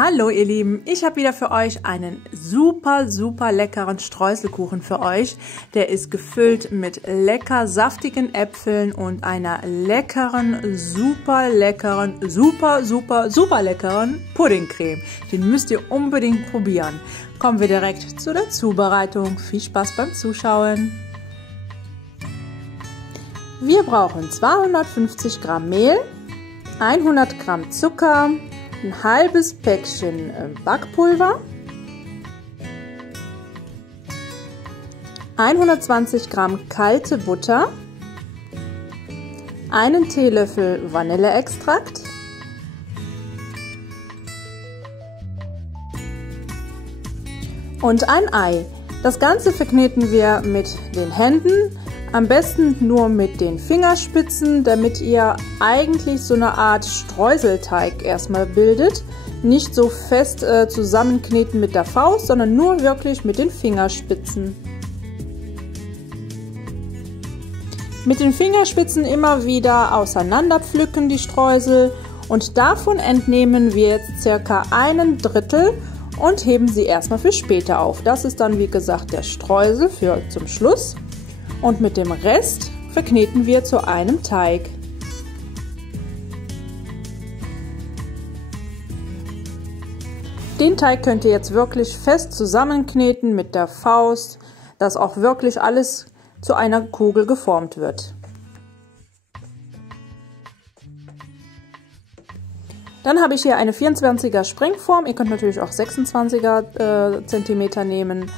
Hallo ihr Lieben, ich habe wieder für euch einen super leckeren Streuselkuchen für euch. Der ist gefüllt mit lecker saftigen Äpfeln und einer leckeren, super leckeren Puddingcreme. Den müsst ihr unbedingt probieren. Kommen wir direkt zu der Zubereitung. Viel Spaß beim Zuschauen. Wir brauchen 250 Gramm Mehl, 100 Gramm Zucker, ein halbes Päckchen Backpulver, 120 Gramm kalte Butter, einen Teelöffel Vanilleextrakt, und ein Ei. Das Ganze verkneten wir mit den Händen. Am besten nur mit den Fingerspitzen, damit ihr eigentlich so eine Art Streuselteig erstmal bildet. Nicht so fest zusammenkneten mit der Faust, sondern nur wirklich mit den Fingerspitzen. Mit den Fingerspitzen immer wieder auseinander pflücken die Streusel und davon entnehmen wir jetzt circa 1/3 und heben sie erstmal für später auf. Das ist dann wie gesagt der Streusel zum Schluss. Und mit dem Rest verkneten wir zu einem Teig. Den Teig könnt ihr jetzt wirklich fest zusammenkneten mit der Faust, dass auch wirklich alles zu einer Kugel geformt wird. Dann habe ich hier eine 24er Springform, ihr könnt natürlich auch 26er Zentimeter nehmen.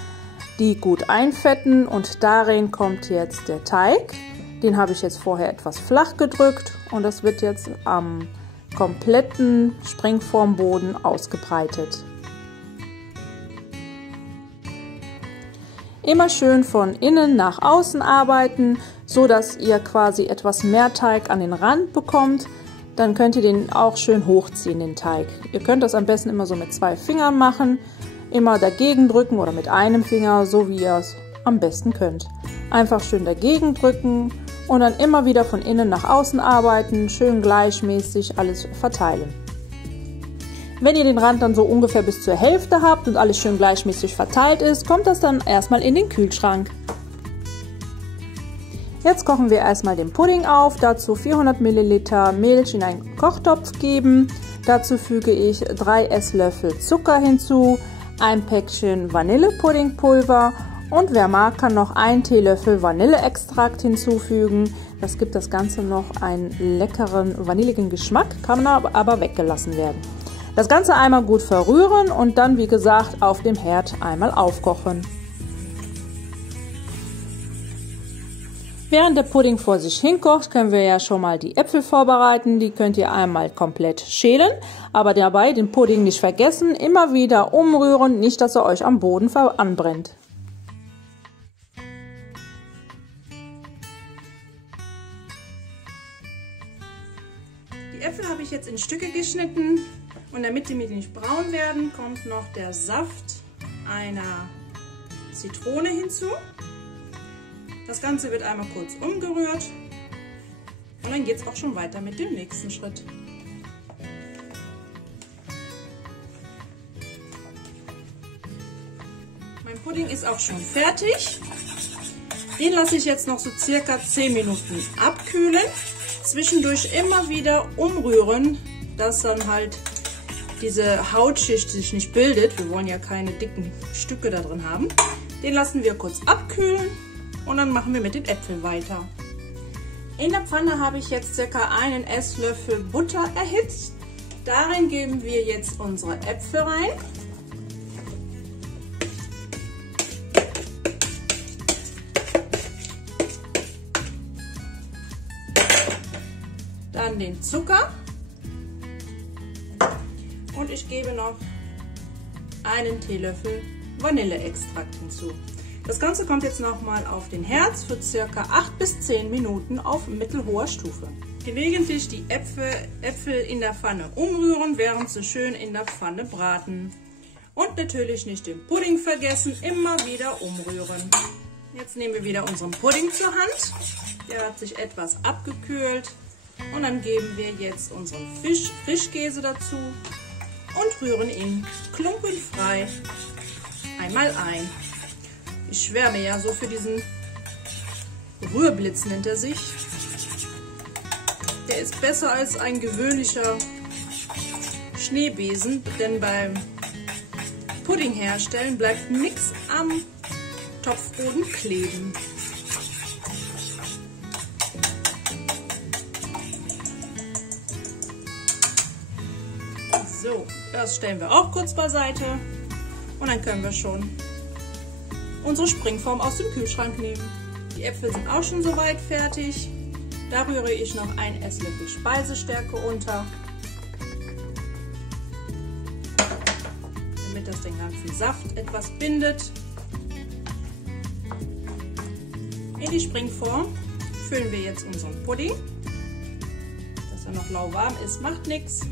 Die gut einfetten und darin kommt jetzt der Teig. Den habe ich jetzt vorher etwas flach gedrückt und das wird jetzt am kompletten Springformboden ausgebreitet. Immer schön von innen nach außen arbeiten, so dass ihr quasi etwas mehr Teig an den Rand bekommt. Dann könnt ihr den auch schön hochziehen, den Teig. Ihr könnt das am besten immer so mit 2 Fingern machen. Immer dagegen drücken oder mit einem Finger, so wie ihr es am besten könnt. Einfach schön dagegen drücken und dann immer wieder von innen nach außen arbeiten, schön gleichmäßig alles verteilen. Wenn ihr den Rand dann so ungefähr bis zur Hälfte habt und alles schön gleichmäßig verteilt ist, kommt das dann erstmal in den Kühlschrank. Jetzt kochen wir erstmal den Pudding auf, dazu 400 Milliliter Milch in einen Kochtopf geben. Dazu füge ich 3 Esslöffel Zucker hinzu, ein Päckchen Vanillepuddingpulver und wer mag, kann noch einen Teelöffel Vanilleextrakt hinzufügen. Das gibt das Ganze noch einen leckeren vanilligen Geschmack, kann aber weggelassen werden. Das Ganze einmal gut verrühren und dann wie gesagt auf dem Herd einmal aufkochen. Während der Pudding vor sich hinkocht, können wir ja schon mal die Äpfel vorbereiten. Die könnt ihr einmal komplett schälen, aber dabei den Pudding nicht vergessen, immer wieder umrühren, nicht dass er euch am Boden anbrennt. Die Äpfel habe ich jetzt in Stücke geschnitten und damit die mir nicht braun werden, kommt noch der Saft einer Zitrone hinzu. Das Ganze wird einmal kurz umgerührt und dann geht es auch schon weiter mit dem nächsten Schritt. Mein Pudding ist auch schon fertig. Den lasse ich jetzt noch so circa 10 Minuten abkühlen. Zwischendurch immer wieder umrühren, dass dann halt diese Hautschicht sich nicht bildet. Wir wollen ja keine dicken Stücke da drin haben. Den lassen wir kurz abkühlen. Und dann machen wir mit den Äpfeln weiter. In der Pfanne habe ich jetzt ca. 1 Esslöffel Butter erhitzt. Darin geben wir jetzt unsere Äpfel rein. Dann den Zucker. Und ich gebe noch einen Teelöffel Vanilleextrakt hinzu. Das Ganze kommt jetzt nochmal auf den Herd für ca. 8 bis 10 Minuten auf mittelhoher Stufe. Gelegentlich die Äpfel in der Pfanne umrühren, während sie schön in der Pfanne braten. Und natürlich nicht den Pudding vergessen, immer wieder umrühren. Jetzt nehmen wir wieder unseren Pudding zur Hand. Der hat sich etwas abgekühlt. Und dann geben wir jetzt unseren Frischkäse dazu. und rühren ihn klumpenfrei einmal ein. Ich schwärme ja so für diesen Rührblitz, nennt er sich. Der ist besser als ein gewöhnlicher Schneebesen, denn beim Pudding herstellen bleibt nichts am Topfboden kleben. So, das stellen wir auch kurz beiseite und dann können wir schon unsere Springform aus dem Kühlschrank nehmen. Die Äpfel sind auch schon soweit fertig. Da rühre ich noch einen Esslöffel Speisestärke unter, damit das den ganzen Saft etwas bindet. In die Springform füllen wir jetzt unseren Pudding. Dass er noch lauwarm ist, macht nichts.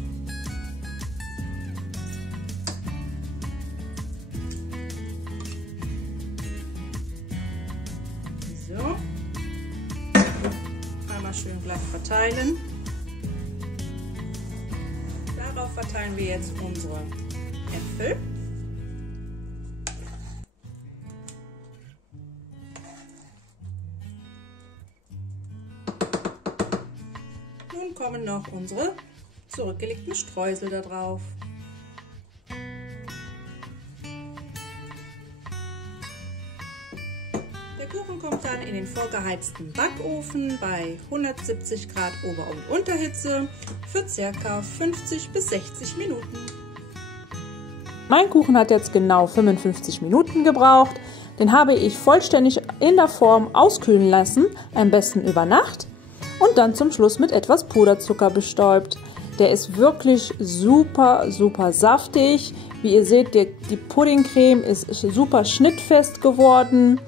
So. Einmal schön glatt verteilen. Darauf verteilen wir jetzt unsere Äpfel. Nun kommen noch unsere zurückgelegten Streusel da drauf. Der Kuchen kommt dann in den vorgeheizten Backofen bei 170 Grad Ober- und Unterhitze für ca. 50 bis 60 Minuten. Mein Kuchen hat jetzt genau 55 Minuten gebraucht. Den habe ich vollständig in der Form auskühlen lassen, am besten über Nacht. Und dann zum Schluss mit etwas Puderzucker bestäubt. Der ist wirklich super, super saftig. Wie ihr seht, die Puddingcreme ist super schnittfest geworden.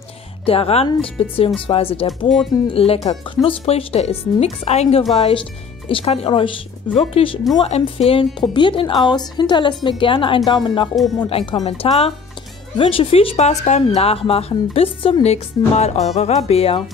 Der Rand bzw. der Boden lecker knusprig, der ist nix eingeweicht. Ich kann euch wirklich nur empfehlen, probiert ihn aus. Hinterlasst mir gerne einen Daumen nach oben und einen Kommentar. Ich wünsche viel Spaß beim Nachmachen. Bis zum nächsten Mal, eure Rabea.